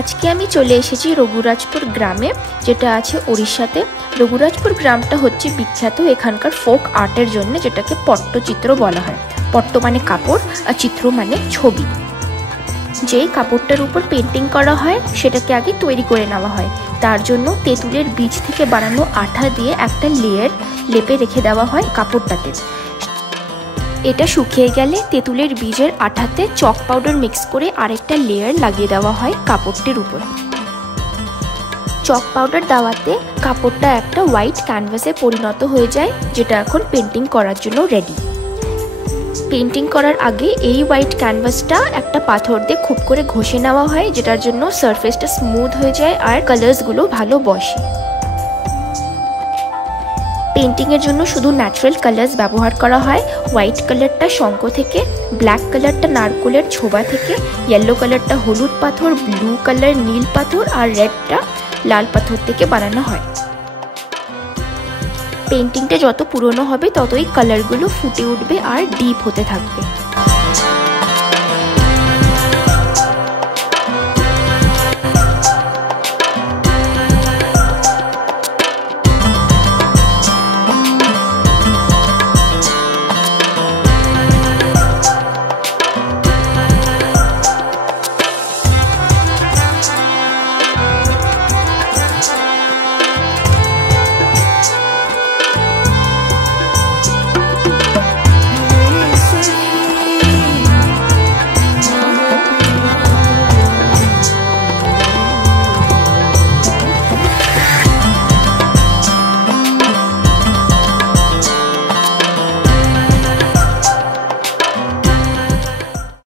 আজকে আমি চলে এসেছি রঘুরাজপুর গ্রামে, যেটা আছে ওড়িশাতে। রঘুরাজপুর গ্রামটা হচ্ছে বিখ্যাত এখানকার ফোক আর্টের জন্য, যেটাকে পট্টচিত্র বলা হয়। পট্ট মানে কাপড় আর চিত্র মানে ছবি। যেই কাপড়টার উপর পেন্টিং করা হয় সেটাকে আগে তৈরি করে নেওয়া হয়। তার জন্য তেঁতুলের বীজ থেকে বানানো আঠা দিয়ে একটা লেয়ার লেপে রেখে দেওয়া হয় কাপড়টাতে। এটা শুকিয়ে গেলে তেঁতুলের বীজের আঠাতে চক পাউডার মিক্স করে আরেকটা লেয়ার লাগিয়ে দেওয়া হয় কাপড়টির উপর। চক পাউডার দেওয়াতে কাপড়টা একটা হোয়াইট ক্যানভাসে পরিণত হয়ে যায়, যেটা এখন পেন্টিং করার জন্য রেডি। পেন্টিং করার আগে এই হোয়াইট ক্যানভাসটা একটা পাথর দিয়ে খুব করে ঘষে নেওয়া হয়, যেটার জন্য সারফেসটা স্মুথ হয়ে যায় আর কালার্সগুলো ভালো বসে। পেন্টিংয়ের জন্য শুধু ন্যাচারাল কালার্স ব্যবহার করা হয়। হোয়াইট কালারটা শঙ্খ থেকে, ব্ল্যাক কালারটা নারকোলের ছোবা থেকে, ইয়েলো কালারটা হলুদ পাথর, ব্লু কালার নীল পাথর আর রেডটা লাল পাথর থেকে বানানো হয়। পেন্টিংটা যত পুরনো হবে ততই কালারগুলো ফুটে উঠবে আর ডিপ হতে থাকবে।